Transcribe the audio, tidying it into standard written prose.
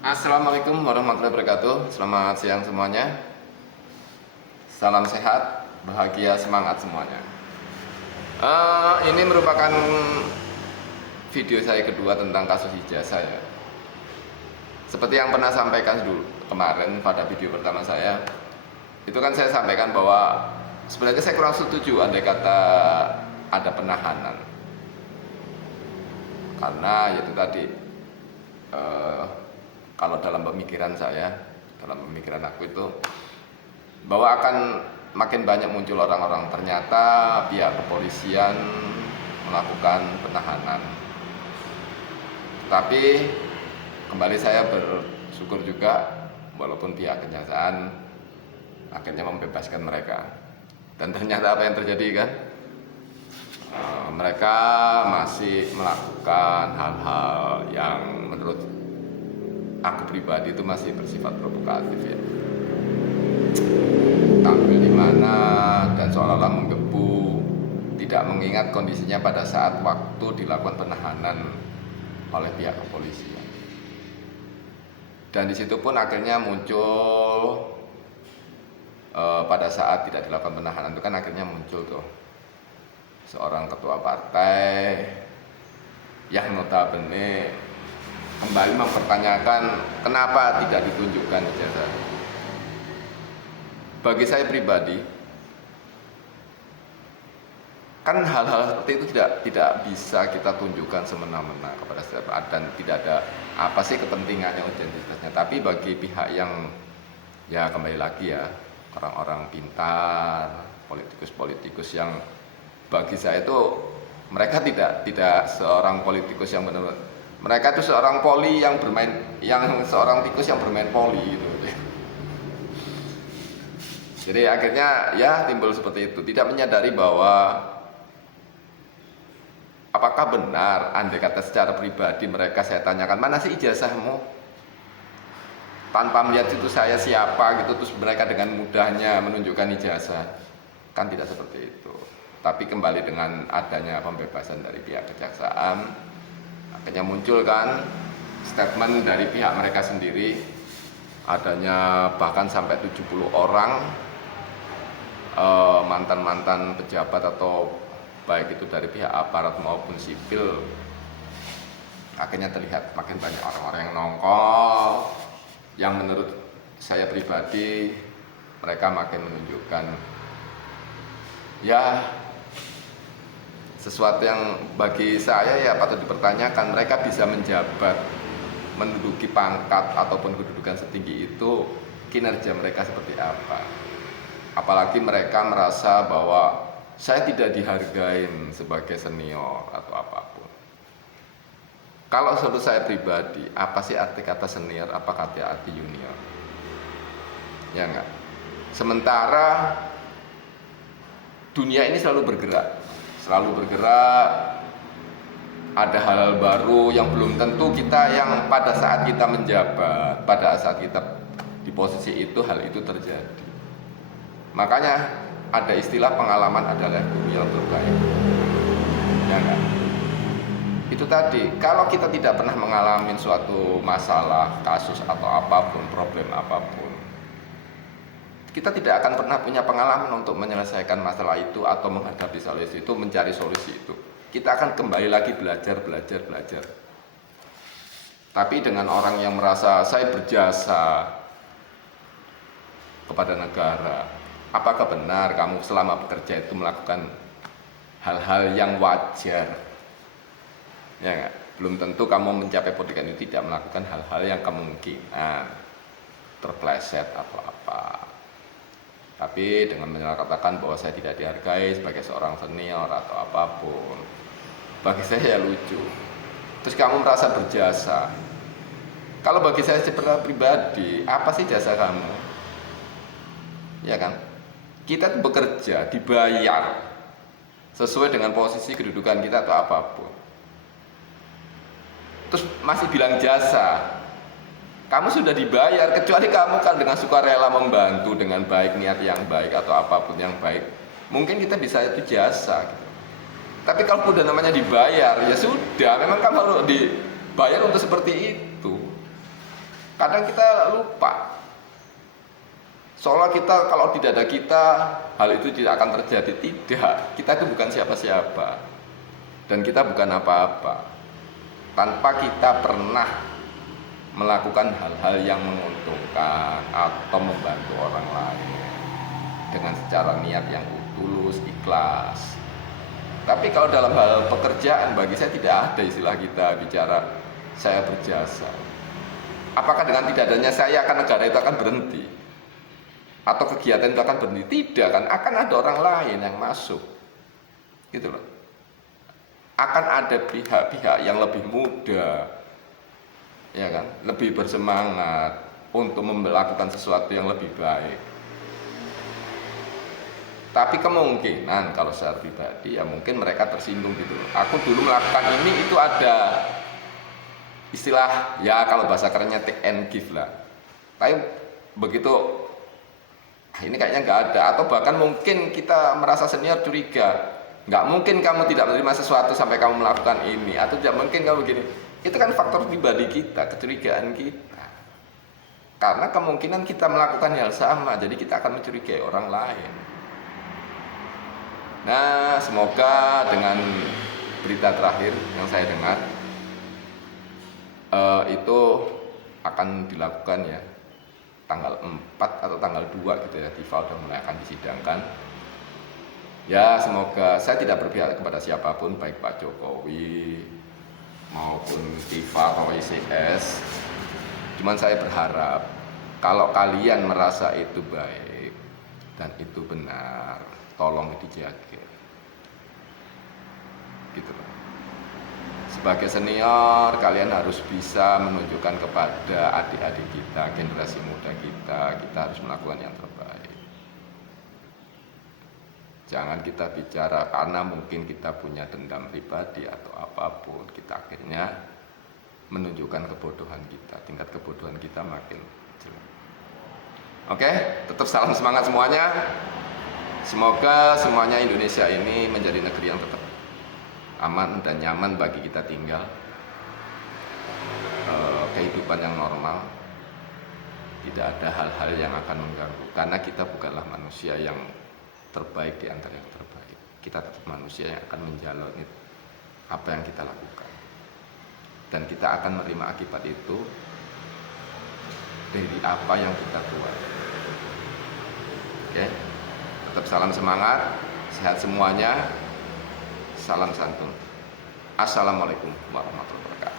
Assalamualaikum warahmatullahi wabarakatuh. Selamat siang semuanya. Salam sehat, bahagia, semangat semuanya. Ini merupakan video saya kedua tentang kasus ijazah ya. Seperti yang pernah sampaikan dulu kemarin pada video pertama saya, itu kan saya sampaikan bahwa sebenarnya saya kurang setuju andai kata ada penahanan. Karena itu tadi, kalau dalam pemikiran saya, dalam pemikiran aku itu, bahwa akan makin banyak muncul orang-orang, ternyata pihak kepolisian melakukan penahanan. Tapi kembali saya bersyukur juga, walaupun pihak kejaksaan akhirnya membebaskan mereka. Dan ternyata apa yang terjadi kan? Mereka masih melakukan hal-hal yang menurut aku pribadi itu masih bersifat provokatif ya. Tampil di mana dan seolah-olah menggebu, tidak mengingat kondisinya pada saat waktu dilakukan penahanan oleh pihak kepolisian. Dan di situ pun akhirnya muncul pada saat tidak dilakukan penahanan itu kan akhirnya muncul tuh seorang ketua partai yang notabene kembali mempertanyakan kenapa tidak ditunjukkan ijazah. Bagi saya pribadi, kan hal-hal seperti itu tidak bisa kita tunjukkan semena-mena kepada setiap saat dan tidak ada apa sih kepentingannya identitasnya. Tapi bagi pihak yang ya kembali lagi ya orang-orang pintar, politikus-politikus yang bagi saya itu mereka tidak seorang politikus yang benar, mereka itu seorang poli yang bermain, yang seorang tikus yang bermain poli gitu. Jadi akhirnya ya timbul seperti itu, tidak menyadari bahwa apakah benar andai kata secara pribadi mereka saya tanyakan mana sih ijazahmu, tanpa melihat itu saya siapa gitu, terus mereka dengan mudahnya menunjukkan ijazah, kan tidak seperti itu. Tapi kembali dengan adanya pembebasan dari pihak kejaksaan, akhirnya muncul kan statement dari pihak mereka sendiri, adanya bahkan sampai 70 orang mantan-mantan pejabat atau baik itu dari pihak aparat maupun sipil. Akhirnya terlihat makin banyak orang-orang yang nongol, yang menurut saya pribadi mereka makin menunjukkan ya sesuatu yang bagi saya ya patut dipertanyakan. Mereka bisa menjabat, menduduki pangkat ataupun kedudukan setinggi itu, kinerja mereka seperti apa. Apalagi mereka merasa bahwa saya tidak dihargain sebagai senior atau apapun. Kalau menurut saya pribadi, apa sih arti kata senior, apa arti junior? Ya enggak. Sementara dunia ini selalu bergerak, ada hal-hal baru yang belum tentu kita yang pada saat kita menjabat, pada saat kita di posisi itu hal itu terjadi. Makanya ada istilah pengalaman adalah guru yang terbaik. Ya kan? Itu tadi, kalau kita tidak pernah mengalami suatu masalah, kasus atau apapun, problem apapun, kita tidak akan pernah punya pengalaman untuk menyelesaikan masalah itu atau menghadapi solusi itu, mencari solusi itu. Kita akan kembali lagi belajar. Tapi dengan orang yang merasa saya berjasa kepada negara, apakah benar kamu selama bekerja itu melakukan hal-hal yang wajar? Ya enggak? Belum tentu kamu mencapai pendidikan itu tidak melakukan hal-hal yang kemungkinan terpleset atau apa. Tapi dengan menyatakan bahwa saya tidak dihargai sebagai seorang senior atau apapun, bagi saya ya lucu. Terus kamu merasa berjasa. Kalau bagi saya secara pribadi, apa sih jasa kamu? Ya kan? Kita bekerja, dibayar sesuai dengan posisi kedudukan kita atau apapun. Terus masih bilang jasa. Kamu sudah dibayar, kecuali kamu kan dengan sukarela membantu dengan baik, niat yang baik atau apapun yang baik, mungkin kita bisa itu jasa gitu. Tapi kalau udah namanya dibayar, ya sudah, memang kamu harus dibayar untuk seperti itu. Kadang kita lupa. Seolah kita kalau tidak ada kita, hal itu tidak akan terjadi. Tidak, kita itu bukan siapa-siapa. Dan kita bukan apa-apa. Tanpa kita pernah melakukan hal-hal yang menguntungkan atau membantu orang lain dengan secara niat yang tulus, ikhlas. Tapi kalau dalam hal pekerjaan, bagi saya tidak ada istilah kita bicara saya berjasa. Apakah dengan tidak adanya saya akan negara itu akan berhenti? Atau kegiatan itu akan berhenti? Tidak kan, akan ada orang lain yang masuk. Gitu loh. Akan ada pihak-pihak yang lebih muda, ya kan, lebih bersemangat untuk melakukan sesuatu yang lebih baik. Tapi kemungkinan kalau secara pribadi ya mungkin mereka tersinggung gitu. Aku dulu melakukan ini, itu ada istilah ya kalau bahasa kerennya take and give lah. Tapi begitu ini kayaknya nggak ada, atau bahkan mungkin kita merasa senior curiga, nggak mungkin kamu tidak menerima sesuatu sampai kamu melakukan ini, atau tidak mungkin kamu begini. Itu kan faktor pribadi kita, kecurigaan kita. Karena kemungkinan kita melakukan hal sama, jadi kita akan mencurigai orang lain. Nah, semoga dengan berita terakhir yang saya dengar itu akan dilakukan ya tanggal 4 atau tanggal 2 gitu ya, FIFA udah mulai akan disidangkan. Ya, semoga saya tidak berpihak kepada siapapun, baik Pak Jokowi maupun FIFA atau ICS. Cuman saya berharap kalau kalian merasa itu baik dan itu benar, tolong dijaga. Gitu loh. Sebagai senior, kalian harus bisa menunjukkan kepada adik-adik kita, generasi muda kita harus melakukan yang terbaik. Jangan kita bicara karena mungkin kita punya dendam pribadi atau apapun, kita akhirnya menunjukkan kebodohan kita, tingkat kebodohan kita makin jelek. Oke, tetap salam semangat semuanya. Semoga semuanya Indonesia ini menjadi negeri yang tetap aman dan nyaman bagi kita tinggal, kehidupan yang normal, tidak ada hal-hal yang akan mengganggu, karena kita bukanlah manusia yang terbaik di antara yang terbaik. Kita tetap manusia yang akan menjalani apa yang kita lakukan, dan kita akan menerima akibat itu dari apa yang kita buat. Oke, tetap salam semangat, sehat semuanya. Salam santun. Assalamualaikum warahmatullahi wabarakatuh.